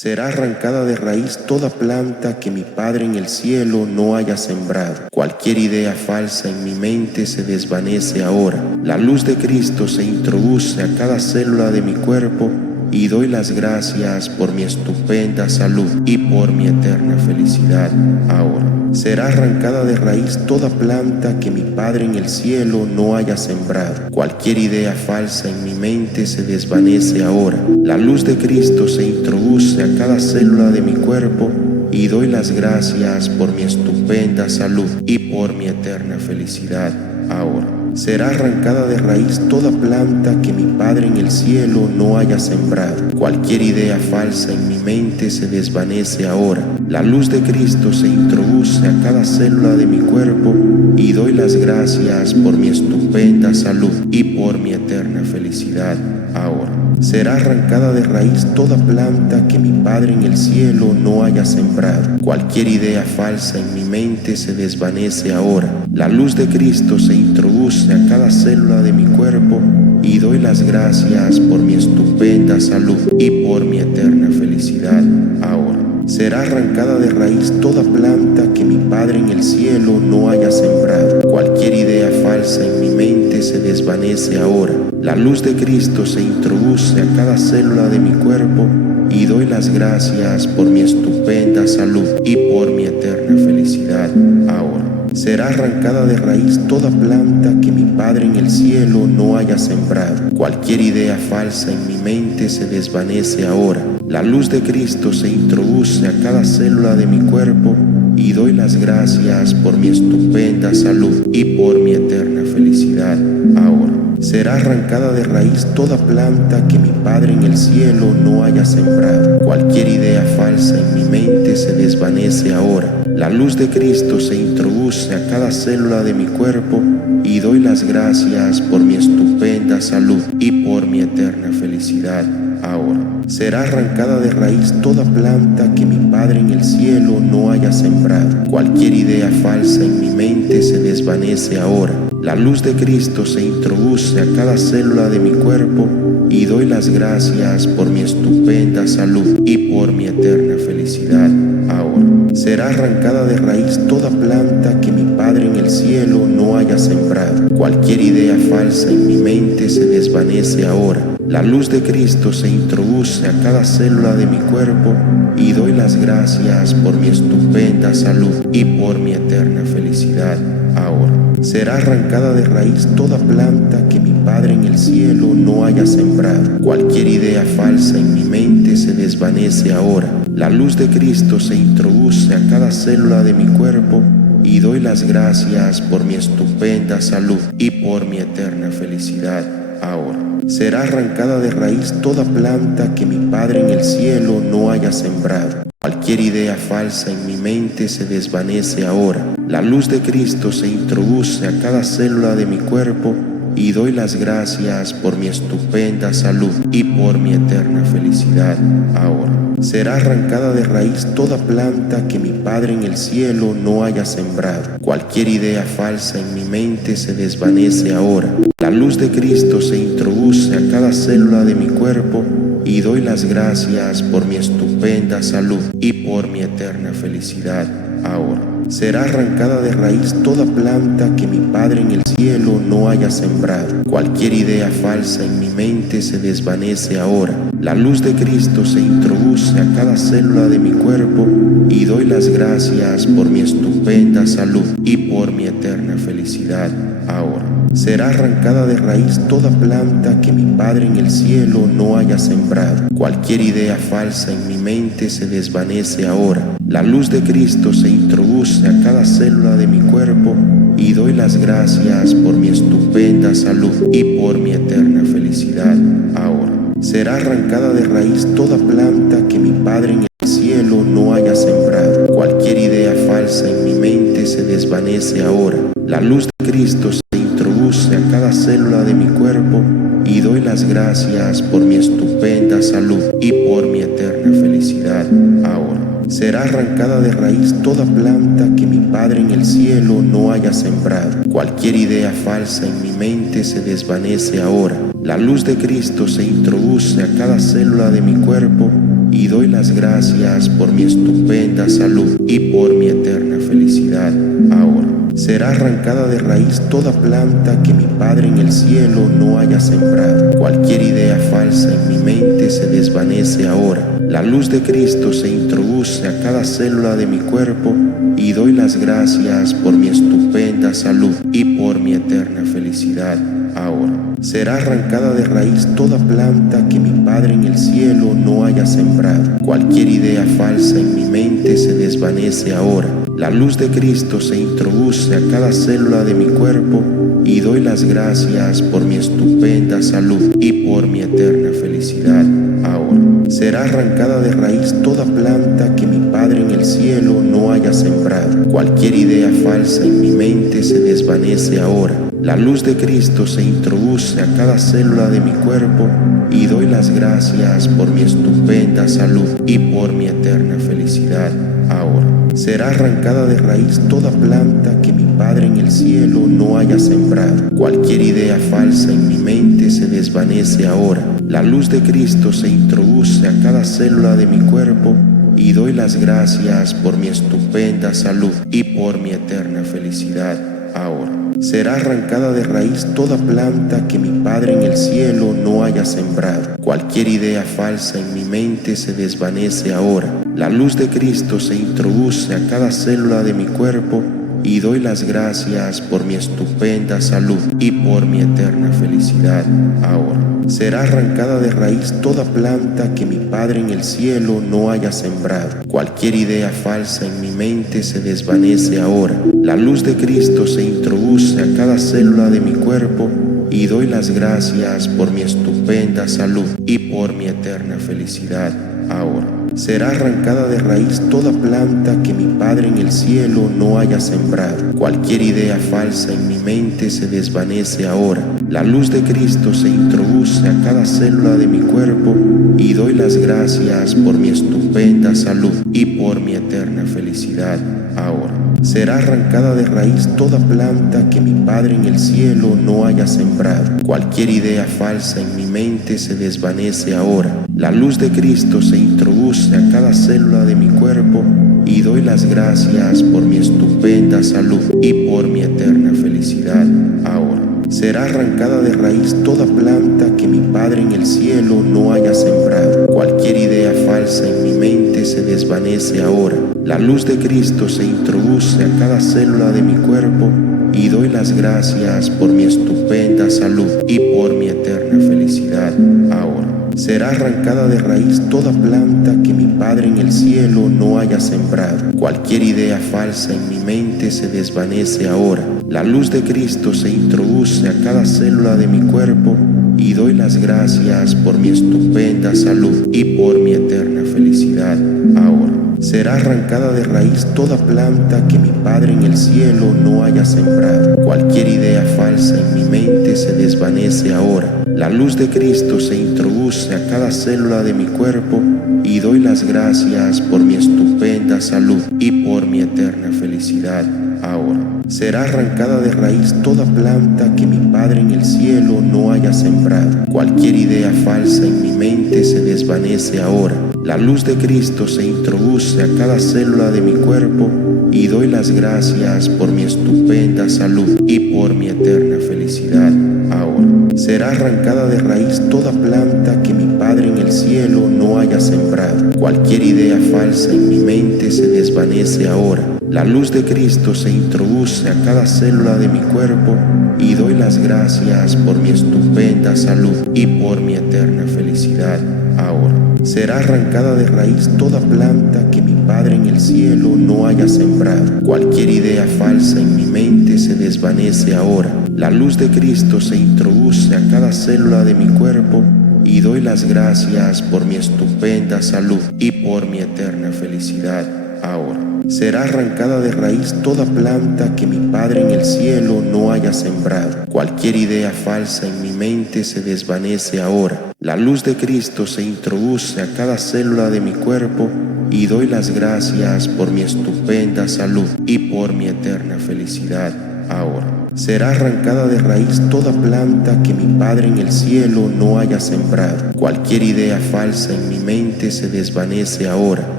Será arrancada de raíz toda planta que mi Padre en el cielo no haya sembrado. Cualquier idea falsa en mi mente se desvanece ahora. La luz de Cristo se introduce a cada célula de mi cuerpo y doy las gracias por mi estupenda salud y por mi eterna felicidad ahora. Será arrancada de raíz toda planta que mi Padre en el cielo no haya sembrado. Cualquier idea falsa en mi mente se desvanece ahora. La luz de Cristo se introduce a cada célula de mi cuerpo y doy las gracias por mi estupenda salud y por mi eterna felicidad ahora. Será arrancada de raíz toda planta que mi Padre en el cielo no haya sembrado. Cualquier idea falsa en mi mente se desvanece ahora. La luz de Cristo se introduce a cada célula de mi cuerpo y doy las gracias por mi estupenda salud y por mi eterna felicidad ahora. Será arrancada de raíz toda planta que mi Padre en el cielo no haya sembrado. Cualquier idea falsa en mi mente se desvanece ahora. La luz de Cristo se introduce a cada célula de mi cuerpo y doy las gracias por mi estupenda salud y por mi eterna felicidad ahora. Será arrancada de raíz toda planta que mi Padre en el cielo no haya sembrado. Cualquier idea falsa en mi mente se desvanece ahora. La luz de Cristo se introduce a cada célula de mi cuerpo y doy las gracias por mi estupenda salud y por mi eterna felicidad ahora. Será arrancada de raíz toda planta que mi Padre en el cielo no haya sembrado. Cualquier idea falsa en mi mente se desvanece ahora. La luz de Cristo se introduce a cada célula de mi cuerpo y doy las gracias por mi estupenda salud y por mi eterna felicidad ahora. Será arrancada de raíz toda planta que mi Padre en el cielo no haya sembrado. Cualquier idea falsa en mi mente se desvanece ahora. La luz de Cristo se introduce a cada célula de mi cuerpo y doy las gracias por mi estupenda salud y por mi eterna felicidad ahora. Será arrancada de raíz toda planta que mi Padre en el cielo no haya sembrado. Cualquier idea falsa en mi mente se desvanece ahora. La luz de Cristo se introduce a cada célula de mi cuerpo y doy las gracias por mi estupenda salud y por mi eterna felicidad ahora. Será arrancada de raíz toda planta que mi Padre en el cielo no haya sembrado. Cualquier idea falsa en mi mente se desvanece ahora. La luz de Cristo se introduce a cada célula de mi cuerpo y doy las gracias por mi estupenda salud y por mi eterna felicidad ahora. Será arrancada de raíz toda planta que mi Padre en el cielo no haya sembrado. Cualquier idea falsa en mi mente se desvanece ahora. La luz de Cristo se introduce a cada célula de mi cuerpo y doy las gracias por mi estupenda salud y por mi eterna felicidad ahora. Será arrancada de raíz toda planta que mi Padre en el cielo no haya sembrado. Cualquier idea falsa en mi mente se desvanece ahora. La luz de Cristo se introduce a cada célula de mi cuerpo y doy las gracias por mi estupenda salud y por mi eterna felicidad ahora. Será arrancada de raíz toda planta que mi Padre en el cielo no haya sembrado. Cualquier idea falsa en mi mente se desvanece ahora. La luz de Cristo se introduce a cada célula de mi cuerpo y doy las gracias por mi estupenda salud y por mi eterna felicidad ahora. Será arrancada de raíz toda planta que mi Padre en el cielo no haya sembrado. Cualquier idea falsa en mi mente se desvanece ahora. La luz de Cristo se introduce a cada célula de mi cuerpo y doy las gracias por mi estupenda salud y por mi eterna felicidad ahora. Será arrancada de raíz toda planta que mi Padre en el cielo no haya sembrado. Cualquier idea falsa en mi mente se desvanece ahora. La luz de Cristo se introduce a cada célula de mi cuerpo y doy las gracias por mi estupenda salud y por mi eterna felicidad ahora. Será arrancada de raíz toda planta que mi Padre en el cielo no haya sembrado. Cualquier idea falsa en mi mente se desvanece ahora. La luz de Cristo se introduce a cada célula de mi cuerpo y doy las gracias por mi estupenda salud y por mi eterna felicidad ahora. Será arrancada de raíz toda planta que mi Padre en el cielo no haya sembrado. Cualquier idea falsa en mi mente se desvanece ahora. La luz de Cristo se introduce a cada célula de mi cuerpo y doy las gracias por mi estupenda salud y por mi eterna felicidad ahora. Será arrancada de raíz toda planta que mi Padre en el cielo no haya sembrado. Cualquier idea falsa en mi mente se desvanece ahora. La luz de Cristo se introduce a cada célula de mi cuerpo y doy las gracias por mi estupenda salud y por mi eterna felicidad ahora. Será arrancada de raíz toda planta que mi Padre en el cielo no haya sembrado. Cualquier idea falsa en mi mente se desvanece ahora. La luz de Cristo se introduce a cada célula de mi cuerpo y doy las gracias por mi estupenda salud y por mi eterna felicidad ahora. Será arrancada de raíz toda planta que mi Padre en el cielo no haya sembrado. Cualquier idea falsa en mi mente se desvanece ahora. La luz de Cristo se introduce a cada célula de mi cuerpo y doy las gracias por mi estupenda salud y por mi eterna felicidad ahora. Será arrancada de raíz toda planta que mi Padre en el cielo no haya sembrado. Cualquier idea falsa en mi mente se desvanece ahora. La luz de Cristo se introduce a cada célula de mi cuerpo y doy las gracias por mi estupenda salud y por mi eterna felicidad ahora. Será arrancada de raíz toda planta que mi Padre en el cielo no haya sembrado. Cualquier idea falsa en mi mente se desvanece ahora. La luz de Cristo se introduce a cada célula de mi cuerpo y doy las gracias por mi estupenda salud y por mi eterna felicidad ahora. Será arrancada de raíz toda planta que mi Padre en el cielo no haya sembrado. Cualquier idea falsa en mi mente se desvanece ahora. La luz de Cristo se introduce a cada célula de mi cuerpo y doy las gracias por mi estupenda salud y por mi eterna felicidad ahora. Será arrancada de raíz toda planta que mi Padre en el cielo no haya sembrado. Cualquier idea falsa en mi mente se desvanece ahora. La luz de Cristo se introduce a cada célula de mi cuerpo y doy las gracias por mi estupenda salud y por mi eterna felicidad ahora. Será arrancada de raíz toda planta que mi Padre en el cielo no haya sembrado. Cualquier idea falsa en mi mente se desvanece ahora. La luz de Cristo se introduce a cada célula de mi cuerpo y doy las gracias por mi estupenda salud y por mi eterna felicidad ahora. Será arrancada de raíz toda planta que mi Padre en el cielo no haya sembrado. Cualquier idea falsa en mi mente se desvanece ahora. La luz de Cristo se introduce a cada célula de mi cuerpo y doy las gracias por mi estupenda salud y por mi eterna felicidad ahora. Será arrancada de raíz toda planta que mi Padre en el cielo no haya sembrado. Cualquier idea falsa en mi mente se desvanece ahora. La luz de Cristo se introduce a cada célula de mi cuerpo y doy las gracias por mi estupenda salud y por mi eterna felicidad ahora. Será arrancada de raíz toda planta que mi Padre en el cielo no haya sembrado. Cualquier idea falsa en mi mente se desvanece ahora. La luz de Cristo se introduce a cada célula de mi cuerpo y doy las gracias por mi estupenda salud y por mi eterna felicidad ahora. Será arrancada de raíz toda planta que mi Padre en el cielo no haya sembrado. Cualquier idea falsa en mi mente se desvanece ahora. La luz de Cristo se introduce a cada célula de mi cuerpo y doy las gracias por mi estupenda salud y por mi eterna felicidad ahora. Será arrancada de raíz toda planta que mi Padre en el cielo no haya sembrado. Cualquier idea falsa en mi mente se desvanece ahora. La luz de Cristo se introduce a cada célula de mi cuerpo y doy las gracias por mi estupenda salud y por mi eterna felicidad ahora. Será arrancada de raíz toda planta que mi Padre en el cielo no haya sembrado. Cualquier idea falsa en mi mente se desvanece ahora. La luz de Cristo se introduce a cada célula de mi cuerpo y doy las gracias por mi estupenda salud y por mi eterna felicidad ahora. Será arrancada de raíz toda planta que mi Padre en el cielo no haya sembrado. Cualquier idea falsa en mi mente se desvanece ahora. La luz de Cristo se introduce a cada célula de mi cuerpo y doy las gracias por mi estupenda salud y por mi eterna felicidad ahora. Será arrancada de raíz toda planta que mi Padre en el cielo no haya sembrado. Cualquier idea falsa en mi mente se desvanece ahora.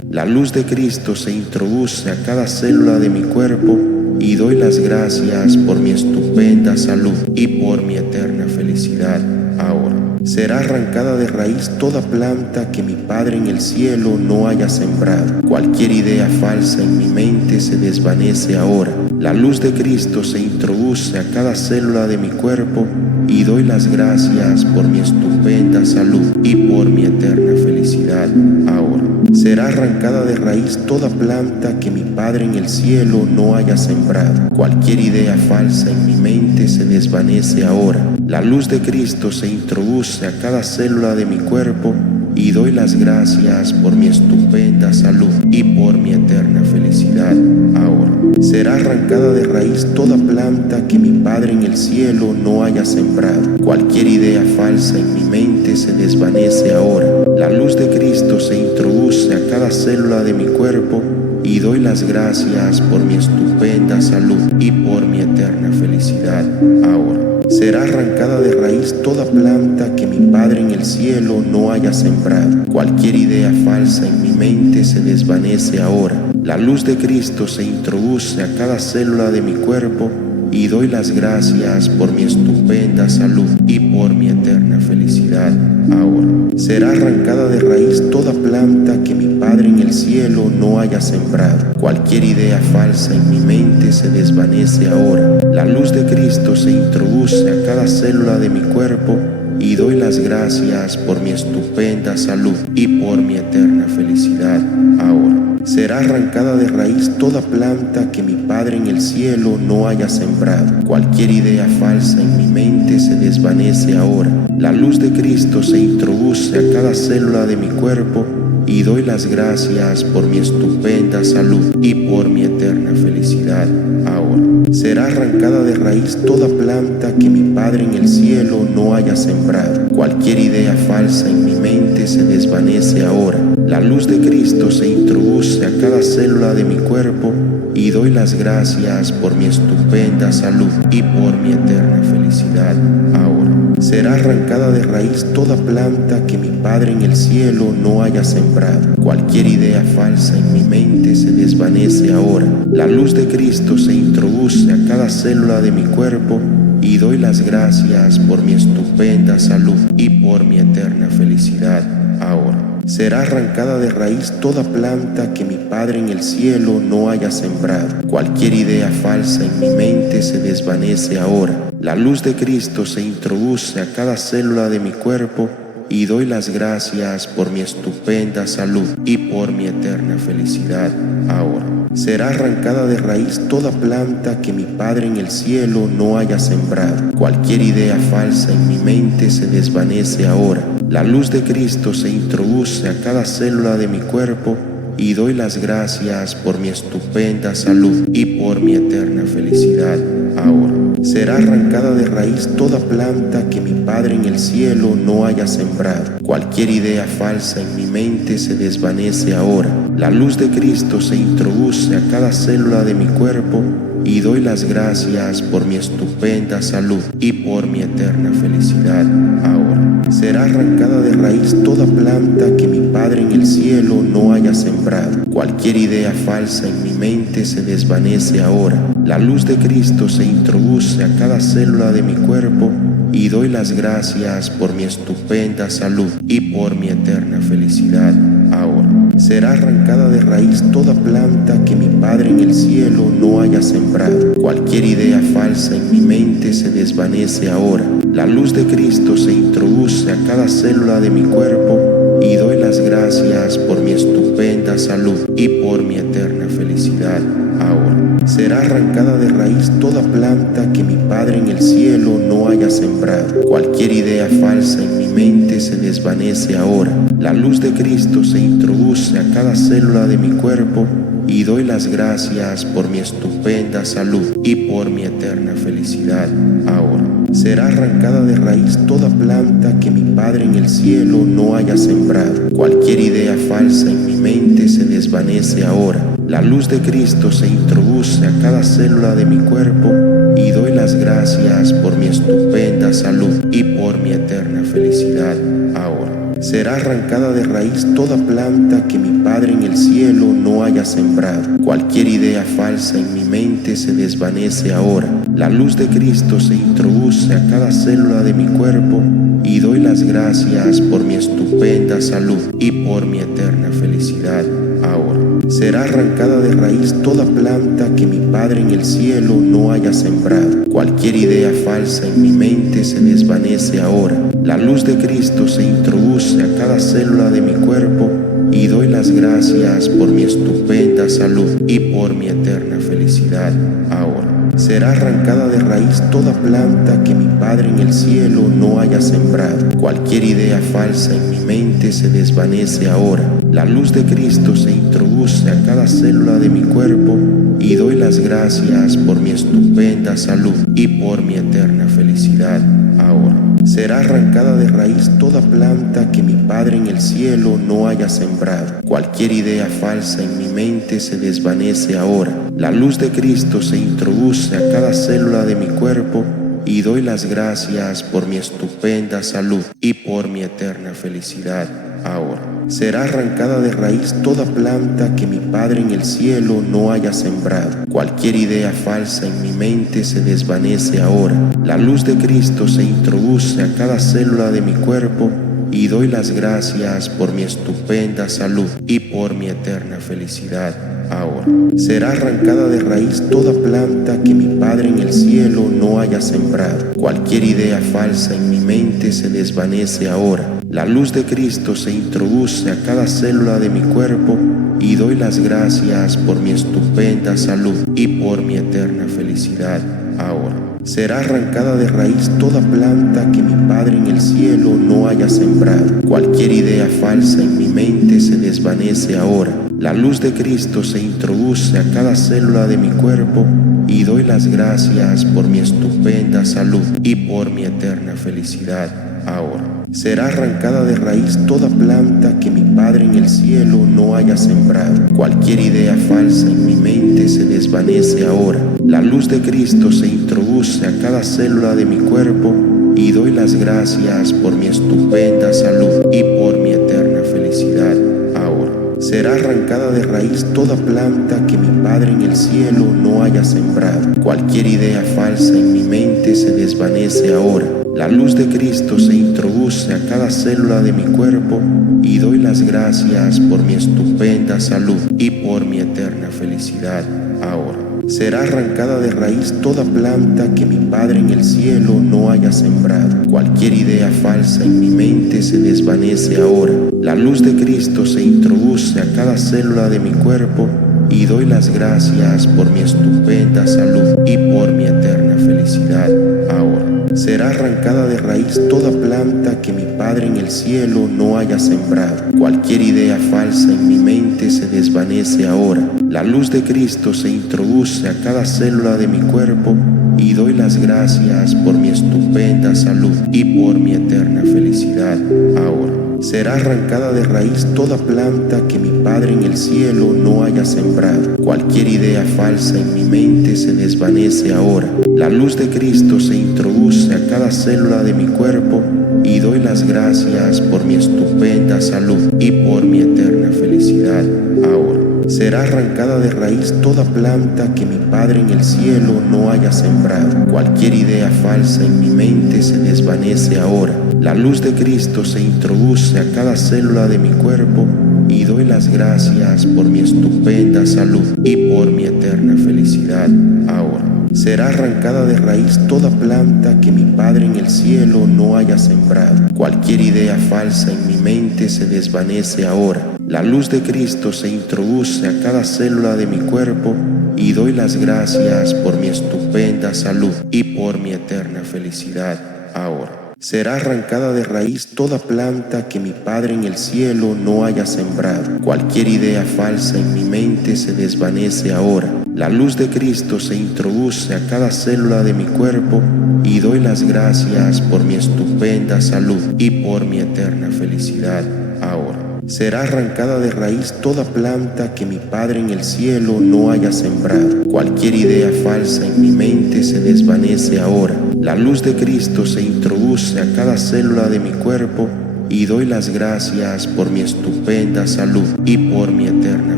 La luz de Cristo se introduce a cada célula de mi cuerpo y doy las gracias por mi estupenda salud y por mi eterna felicidad ahora. Será arrancada de raíz toda planta que mi Padre en el cielo no haya sembrado. Cualquier idea falsa en mi mente se desvanece ahora. La luz de Cristo se introduce a cada célula de mi cuerpo y doy las gracias por mi estupenda salud y por mi eterna felicidad ahora. Será arrancada de raíz toda planta que mi Padre en el cielo no haya sembrado. Cualquier idea falsa en mi mente se desvanece ahora. La luz de Cristo se introduce a cada célula de mi cuerpo y doy las gracias por mi estupenda salud y por mi eterna felicidad ahora. Será arrancada de raíz toda planta que mi Padre en el cielo no haya sembrado. Cualquier idea falsa en mi mente se desvanece ahora. La luz de Cristo se introduce a cada célula de mi cuerpo y doy las gracias por mi estupenda salud y por mi eterna felicidad ahora. Será arrancada de raíz toda planta que mi Padre en el cielo no haya sembrado. Cualquier idea falsa en mi mente se desvanece ahora. La luz de Cristo se introduce a cada célula de mi cuerpo y doy las gracias por mi estupenda salud y por mi eterna felicidad ahora. Será arrancada de raíz toda planta que mi Padre en el cielo no haya sembrado. Cualquier idea falsa en mi mente se desvanece ahora. La luz de Cristo se introduce a cada célula de mi cuerpo y doy las gracias por mi estupenda salud y por mi eterna felicidad ahora. Será arrancada de raíz toda planta que mi Padre en el cielo no haya sembrado. Cualquier idea falsa en mi mente se desvanece ahora. La luz de Cristo se introduce a cada célula de mi cuerpo y doy las gracias por mi estupenda salud y por mi eterna felicidad ahora. Será arrancada de raíz toda planta que mi Padre en el cielo no haya sembrado. Cualquier idea falsa en mi mente se desvanece ahora. La luz de Cristo se introduce a cada célula de mi cuerpo y doy las gracias por mi estupenda salud y por mi eterna felicidad ahora. Será arrancada de raíz toda planta que mi Padre en el cielo no haya sembrado. Cualquier idea falsa en mi mente se desvanece ahora. La luz de Cristo se introduce a cada célula de mi cuerpo y doy las gracias por mi estupenda salud y por mi eterna felicidad ahora. Será arrancada de raíz toda planta que mi Padre en el cielo no haya sembrado. Cualquier idea falsa en mi mente se desvanece ahora. La luz de Cristo se introduce a cada célula de mi cuerpo y doy las gracias por mi estupenda salud y por mi eterna felicidad ahora. Será arrancada de raíz toda planta que mi Padre en el cielo no haya sembrado. Cualquier idea falsa en mi mente se desvanece ahora. La luz de Cristo se introduce a cada célula de mi cuerpo y doy las gracias por mi estupenda salud y por mi eterna felicidad ahora. Será arrancada de raíz toda planta que mi Padre en el cielo no haya sembrado. Cualquier idea falsa en mi mente se desvanece ahora. La luz de Cristo se introduce a cada célula de mi cuerpo y doy las gracias por mi estupenda salud y por mi eterna felicidad ahora. Será arrancada de raíz toda planta que mi Padre en el cielo no haya sembrado. Cualquier idea falsa en mi mente se desvanece ahora. La luz de Cristo se introduce a cada célula de mi cuerpo y doy las gracias por mi estupenda salud y por mi eterna felicidad ahora. Será arrancada de raíz toda planta que mi Padre en el cielo no haya sembrado. Cualquier idea falsa en mi mente se desvanece ahora. La luz de Cristo se introduce a cada célula de mi cuerpo y doy las gracias por mi estupenda salud y por mi eterna felicidad ahora. Será arrancada de raíz toda planta que mi Padre en el cielo no haya sembrado. Cualquier idea falsa en mi mente se desvanece ahora. La luz de Cristo se introduce a cada célula de mi cuerpo y doy las gracias por mi estupenda salud y por mi eterna felicidad ahora. Será arrancada de raíz toda planta que mi Padre en el cielo no haya sembrado. Cualquier idea falsa en mi mente se desvanece ahora. La luz de Cristo se introduce a cada célula de mi cuerpo y doy las gracias por mi estupenda salud y por mi eterna felicidad ahora. Será arrancada de raíz toda planta que mi Padre en el cielo no haya sembrado. Cualquier idea falsa en mi mente se desvanece ahora. La luz de Cristo se introduce a cada célula de mi cuerpo y doy las gracias por mi estupenda salud y por mi eterna felicidad ahora. Será arrancada de raíz toda planta que mi Padre en el cielo no haya sembrado. Cualquier idea falsa en mi mente se desvanece ahora. La luz de Cristo se introduce a cada célula de mi cuerpo y doy las gracias por mi estupenda salud y por mi eterna felicidad ahora. Será arrancada de raíz toda planta que mi Padre en el cielo no haya sembrado. Cualquier idea falsa en mi mente se desvanece ahora. La luz de Cristo se introduce a cada célula de mi cuerpo y doy las gracias por mi estupenda salud y por mi eterna felicidad ahora. Será arrancada de raíz toda planta que mi Padre en el cielo no haya sembrado. Cualquier idea falsa en mi mente se desvanece ahora. La luz de Cristo se introduce a cada célula de mi cuerpo y doy las gracias por mi estupenda salud y por mi eterna felicidad ahora. Será arrancada de raíz toda planta que mi Padre en el cielo no haya sembrado. Cualquier idea falsa en mi mente se desvanece ahora. La luz de Cristo se introduce a cada célula de mi cuerpo y doy las gracias por mi estupenda salud y por mi eterna felicidad ahora. Será arrancada de raíz toda planta que mi Padre en el cielo no haya sembrado. Cualquier idea falsa en mi mente se desvanece ahora. La luz de Cristo se introduce a cada célula de mi cuerpo y doy las gracias por mi estupenda salud y por mi eterna felicidad ahora. Será arrancada de raíz toda planta que mi Padre en el cielo no haya sembrado. Cualquier idea falsa en mi mente se desvanece ahora. La luz de Cristo se introduce a cada célula de mi cuerpo y doy las gracias por mi estupenda salud y por mi eterna felicidad ahora. Será arrancada de raíz toda planta que mi Padre en el cielo no haya sembrado. Cualquier idea falsa en mi mente se desvanece ahora. La luz de Cristo se introduce a cada célula de mi cuerpo y doy las gracias por mi estupenda salud y por mi eterna felicidad ahora. Será arrancada de raíz toda planta que mi Padre en el cielo no haya sembrado. Cualquier idea falsa en mi mente se desvanece ahora. La luz de Cristo se introduce a cada célula de mi cuerpo y doy las gracias por mi estupenda salud y por mi eterna felicidad ahora. Será arrancada de raíz toda planta que mi Padre en el cielo no haya sembrado. Cualquier idea falsa en mi mente se desvanece ahora. La luz de Cristo se introduce a cada célula de mi cuerpo y doy las gracias por mi estupenda salud y por mi eterna felicidad ahora. Será arrancada de raíz toda planta que mi Padre en el cielo no haya sembrado. Cualquier idea falsa en mi mente se desvanece ahora. La luz de Cristo se introduce a cada célula de mi cuerpo y doy las gracias por mi estupenda salud y por mi eterna felicidad ahora. Será arrancada de raíz toda planta que mi Padre en el cielo no haya sembrado. Cualquier idea falsa en mi mente se desvanece ahora. La luz de Cristo se introduce a cada célula de mi cuerpo y doy las gracias por mi estupenda salud y por mi eterna felicidad ahora. Será arrancada de raíz toda planta que mi Padre en el cielo no haya sembrado. Cualquier idea falsa en mi mente se desvanece ahora. La luz de Cristo se introduce a cada célula de mi cuerpo y doy las gracias por mi estupenda salud y por mi eterna felicidad ahora. Será arrancada de raíz toda planta que mi Padre en el cielo no haya sembrado. Cualquier idea falsa en mi mente se desvanece ahora. La luz de Cristo se introduce a cada célula de mi cuerpo y doy las gracias por mi estupenda salud y por mi eterna felicidad ahora. Será arrancada de raíz toda planta que mi Padre en el cielo no haya sembrado. Cualquier idea falsa en mi mente se desvanece ahora. La luz de Cristo se introduce a cada célula de mi cuerpo y doy las gracias por mi estupenda salud y por mi eterna felicidad ahora. Será arrancada de raíz toda planta que mi Padre en el cielo no haya sembrado. Cualquier idea falsa en mi mente se desvanece ahora. La luz de Cristo se introduce a cada célula de mi cuerpo y doy las gracias por mi estupenda salud y por mi eterna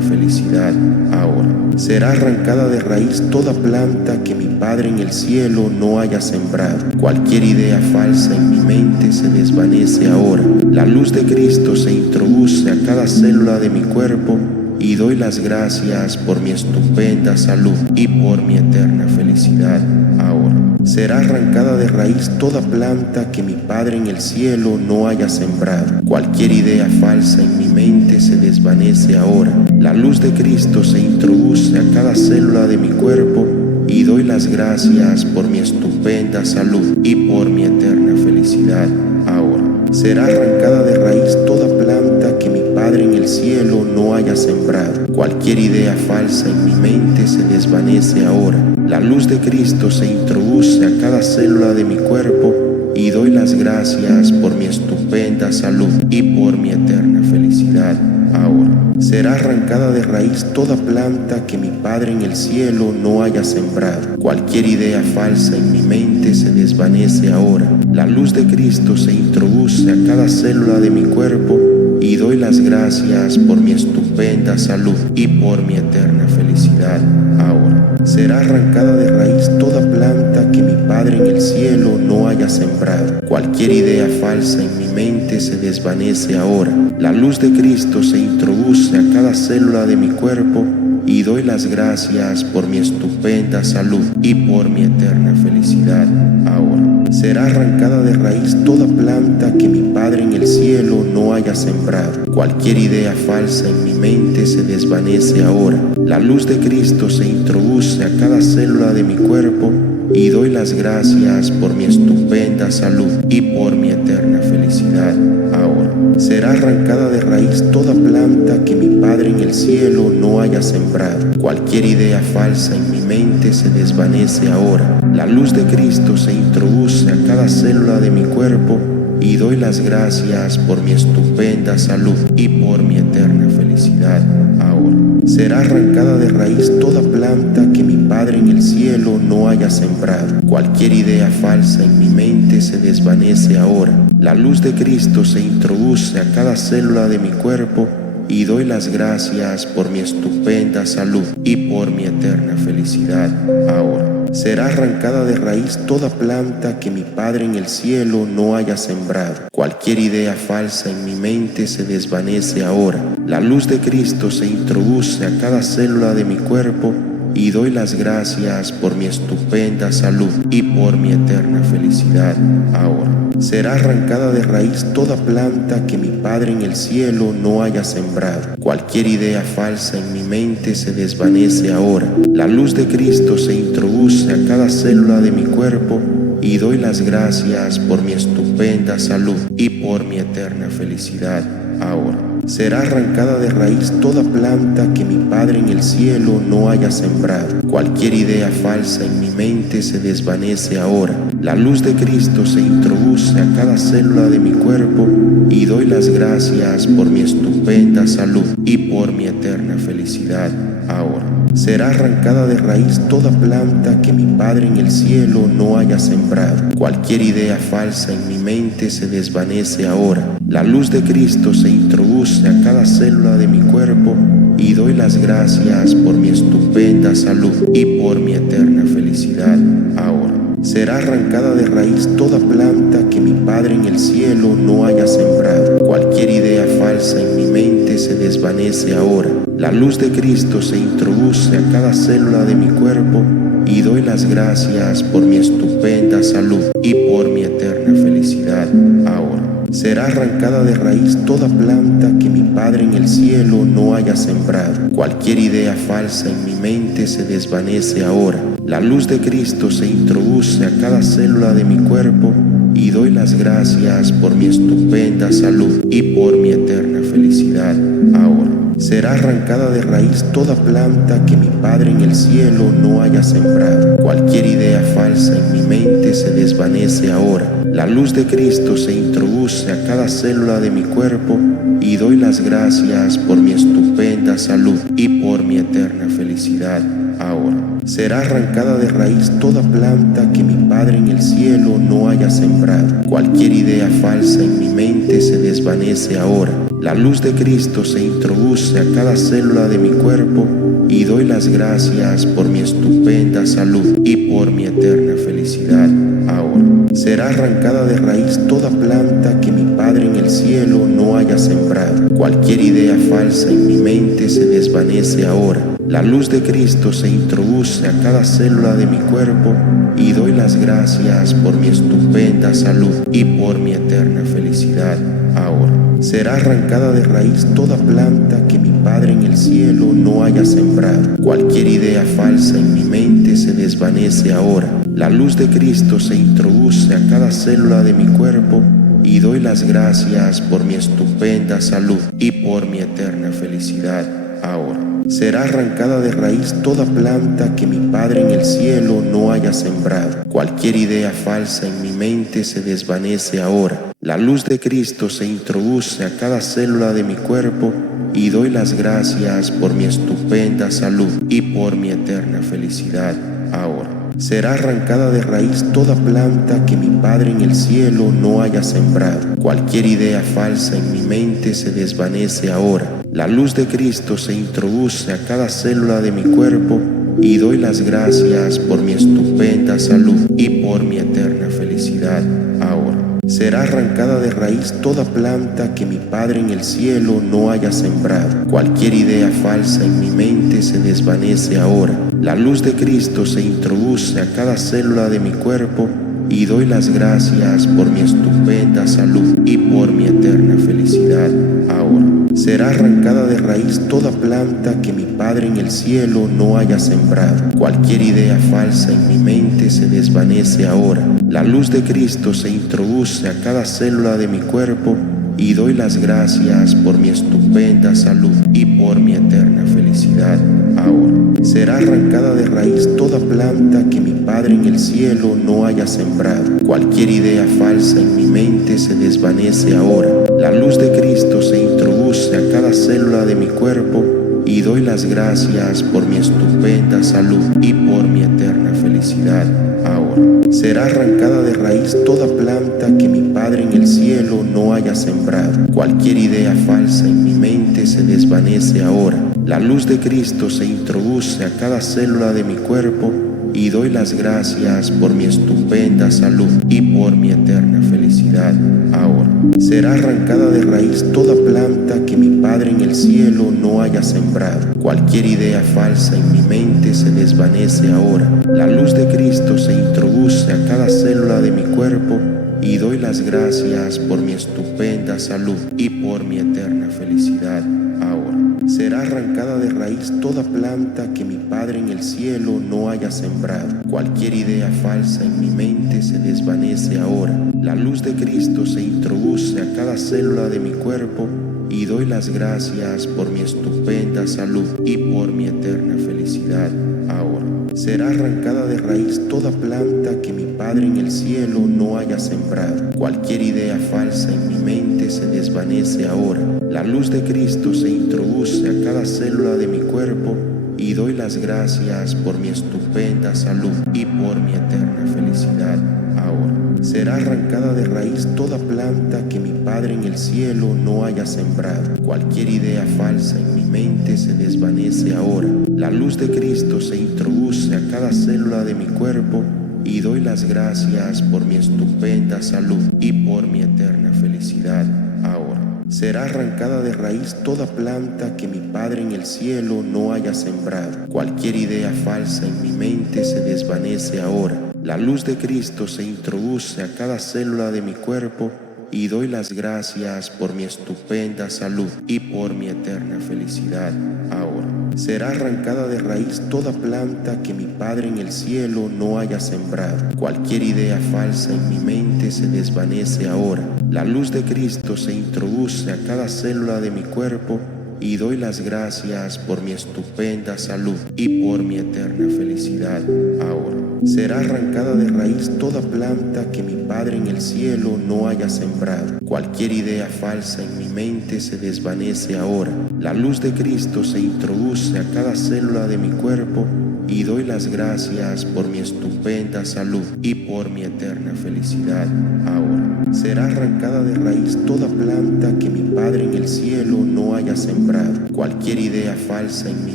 felicidad ahora. Será arrancada de raíz toda planta que mi Padre en el cielo no haya sembrado. Cualquier idea falsa en mi mente se desvanece ahora. La luz de Cristo se introduce a cada célula de mi cuerpo y doy las gracias por mi estupenda salud y por mi eterna felicidad ahora. Será arrancada de raíz toda planta que mi Padre en el cielo no haya sembrado. Cualquier idea falsa en mi mente se desvanece ahora. La luz de Cristo se introduce a cada célula de mi cuerpo y doy las gracias por mi estupenda salud y por mi eterna felicidad ahora. Será arrancada de raíz toda planta que mi Padre en el cielo no haya sembrado. Cualquier idea falsa en mi mente se desvanece ahora. La luz de Cristo se introduce a cada célula de mi cuerpo y doy las gracias por mi estupenda salud y por mi eterna felicidad ahora. Será arrancada de raíz toda planta que mi Padre en el cielo no haya sembrado. Cualquier idea falsa en mi mente se desvanece ahora. La luz de Cristo se introduce a cada célula de mi cuerpo y doy las gracias por mi estupenda salud y por mi eterna felicidad ahora. Será arrancada de raíz toda planta que mi Padre en el cielo no haya sembrado. Cualquier idea falsa en mi mente se desvanece ahora. La luz de Cristo se introduce a cada célula de mi cuerpo y doy las gracias por mi estupenda salud y por mi eterna felicidad ahora. Será arrancada de raíz toda planta que mi Padre en el cielo no haya sembrado. Cualquier idea falsa en mi mente se desvanece ahora. La luz de Cristo se introduce a cada célula de mi cuerpo y doy las gracias por mi estupenda salud y por mi eterna felicidad ahora. Será arrancada de raíz toda planta que mi Padre en el cielo no haya sembrado. Cualquier idea falsa en mi mente se desvanece ahora. La luz de Cristo se introduce a cada célula de mi cuerpo y doy las gracias por mi estupenda salud y por mi eterna felicidad ahora. Será arrancada de raíz toda planta que mi Padre en el cielo no haya sembrado. Cualquier idea falsa en mi mente se desvanece ahora. La luz de Cristo se introduce a cada célula de mi cuerpo y doy las gracias por mi estupenda salud y por mi eterna felicidad ahora. Será arrancada de raíz toda planta que mi Padre en el cielo no haya sembrado. Cualquier idea falsa en mi mente se desvanece ahora. La luz de Cristo se introduce a cada célula de mi cuerpo y doy las gracias por mi estupenda salud y por mi eterna felicidad ahora. Será arrancada de raíz toda planta que mi Padre en el cielo no haya sembrado. Cualquier idea falsa en mi mente se desvanece ahora. La luz de Cristo se introduce a cada célula de mi cuerpo y doy las gracias por mi estupenda salud y por mi eterna felicidad ahora. Será arrancada de raíz toda planta que mi Padre en el cielo no haya sembrado. Cualquier idea falsa en mi mente se desvanece ahora. La luz de Cristo se introduce a cada célula de mi cuerpo y doy las gracias por mi estupenda salud y por mi eterna felicidad ahora. Será arrancada de raíz toda planta que mi Padre en el cielo no haya sembrado. Cualquier idea falsa en mi mente se desvanece ahora. La luz de Cristo se introduce a cada célula de mi cuerpo y doy las gracias por mi estupenda salud y por mi eterna felicidad ahora. Será arrancada de raíz toda planta que mi Padre en el cielo no haya sembrado. Cualquier idea falsa en mi mente se desvanece ahora. La luz de Cristo se introduce a cada célula de mi cuerpo y doy las gracias por mi estupenda salud y por mi eterna felicidad ahora. Será arrancada de raíz toda planta que mi Padre en el cielo no haya sembrado. Cualquier idea falsa en mi mente se desvanece ahora. La luz de Cristo se introduce a cada célula de mi cuerpo y doy las gracias por mi estupenda salud y por mi eterna felicidad ahora. Será arrancada de raíz toda planta que mi Padre en el cielo no haya sembrado. Cualquier idea falsa en mi mente se desvanece ahora. La luz de Cristo se introduce a cada célula de mi cuerpo y doy las gracias por mi estupenda salud y por mi eterna felicidad ahora. Será arrancada de raíz toda planta que mi Padre en el cielo no haya sembrado. Cualquier idea falsa en mi mente se desvanece ahora. La luz de Cristo se introduce a cada célula de mi cuerpo y doy las gracias por mi estupenda salud y por mi eterna felicidad ahora. Será arrancada de raíz toda planta que mi Padre en el cielo no haya sembrado. Cualquier idea falsa en mi mente se desvanece ahora. La luz de Cristo se introduce a cada célula de mi cuerpo y doy las gracias por mi estupenda salud y por mi eterna felicidad ahora. Será arrancada de raíz toda planta que mi Padre en el cielo no haya sembrado. Cualquier idea falsa en mi mente se desvanece ahora. La luz de Cristo se introduce a cada célula de mi cuerpo y doy las gracias por mi estupenda salud y por mi eterna felicidad ahora. Será arrancada de raíz toda planta que mi Padre en el cielo no haya sembrado. Cualquier idea falsa en mi mente se desvanece ahora. La luz de Cristo se introduce a cada célula de mi cuerpo y doy las gracias por mi estupenda salud y por mi eterna felicidad ahora. Será arrancada de raíz toda planta que mi Padre en el cielo no haya sembrado. Cualquier idea falsa en mi mente se desvanece ahora. La luz de Cristo se introduce a cada célula de mi cuerpo y doy las gracias por mi estupenda salud y por mi eterna felicidad ahora. Será arrancada de raíz toda planta que mi Padre en el cielo no haya sembrado. Cualquier idea falsa en mi mente se desvanece ahora. La luz de Cristo se introduce a cada célula de mi cuerpo y doy las gracias por mi estupenda salud y por mi eterna felicidad ahora. Será arrancada de raíz toda planta que mi Padre en el cielo no haya sembrado. Cualquier idea falsa en mi mente se desvanece ahora. La luz de Cristo se introduce a cada célula de mi cuerpo y doy las gracias por mi estupenda salud y por mi eterna felicidad ahora. Será arrancada de raíz toda planta que mi Padre en el cielo no haya sembrado. Cualquier idea falsa en mi mente se desvanece ahora. La luz de Cristo se introduce a cada célula de mi cuerpo y doy las gracias por mi estupenda salud y por mi eterna felicidad ahora. Será arrancada de raíz toda planta que mi Padre en el cielo no haya sembrado. Cualquier idea falsa en mi mente se desvanece ahora. La luz de Cristo se introduce a cada célula de mi cuerpo y doy las gracias por mi estupenda salud y por mi eterna felicidad ahora. Será arrancada de raíz toda planta que mi Padre en el cielo no haya sembrado. Cualquier idea falsa en mi mente se desvanece ahora. La luz de Cristo se introduce a cada célula de mi cuerpo y doy las gracias por mi estupenda salud y por mi eterna felicidad ahora. Será arrancada de raíz toda planta que mi Padre en el cielo no haya sembrado. Cualquier idea falsa en mi mente se desvanece ahora. La luz de Cristo se introduce a cada célula de mi cuerpo y doy las gracias por mi estupenda salud y por mi eterna felicidad ahora. Será arrancada de raíz toda planta que mi Padre en el cielo no haya sembrado. Cualquier idea falsa en mi mente se desvanece ahora. La luz de Cristo se introduce a cada célula de mi cuerpo y doy las gracias por mi estupenda salud y por mi eterna felicidad ahora. Será arrancada de raíz toda planta que mi Padre en el cielo no haya sembrado. Cualquier idea falsa en mi mente se desvanece ahora. La luz de Cristo se introduce a cada célula de mi cuerpo y doy las gracias por mi estupenda salud y por mi eterna felicidad ahora. Será arrancada de raíz toda planta que mi Padre en el cielo no haya sembrado. Cualquier idea falsa en mi mente se desvanece ahora. La luz de Cristo se introduce a cada célula de mi cuerpo y doy las gracias por mi estupenda salud y por mi eterna felicidad ahora. Será arrancada de raíz toda planta que mi Padre en el cielo no haya sembrado. Cualquier idea falsa en mi mente se desvanece ahora. La luz de Cristo se introduce a cada célula de mi cuerpo y doy las gracias por mi estupenda salud y por mi eterna felicidad ahora. Será arrancada de raíz toda planta que mi Padre en el cielo no haya sembrado. Cualquier idea falsa en mi mente se desvanece ahora. La luz de Cristo se introduce a cada célula de mi cuerpo y doy las gracias por mi estupenda salud y por mi eterna felicidad ahora. Será arrancada de raíz toda planta que mi Padre en el cielo no haya sembrado. Cualquier idea falsa en mi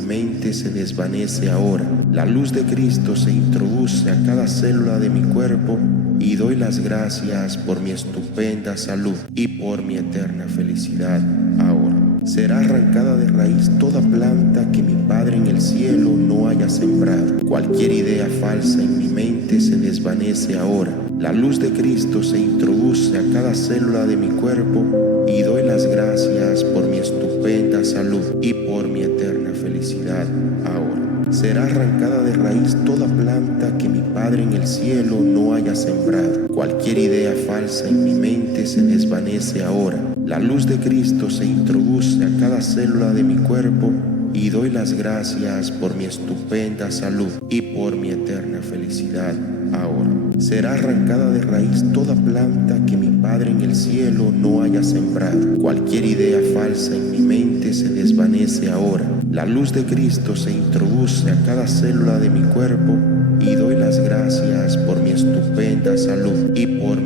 mente se desvanece ahora. La luz de Cristo se introduce a cada célula de mi cuerpo y doy las gracias por mi estupenda salud y por mi eterna felicidad ahora. Será arrancada de raíz toda planta que mi Padre en el cielo no haya sembrado. Cualquier idea falsa en mi mente se desvanece ahora. La luz de Cristo se introduce a cada célula de mi cuerpo y doy las gracias por mi estupenda salud y por mi eterna felicidad ahora. Será arrancada de raíz toda planta que mi Padre en el cielo no haya sembrado. Cualquier idea falsa en mi mente se desvanece ahora. La luz de Cristo se introduce a cada célula de mi cuerpo y doy las gracias por mi estupenda salud y por mi eterna felicidad ahora. Será arrancada de raíz toda planta que mi Padre en el cielo no haya sembrado. Cualquier idea falsa en mi mente se desvanece ahora. La luz de Cristo se introduce a cada célula de mi cuerpo y doy las gracias por mi estupenda salud y por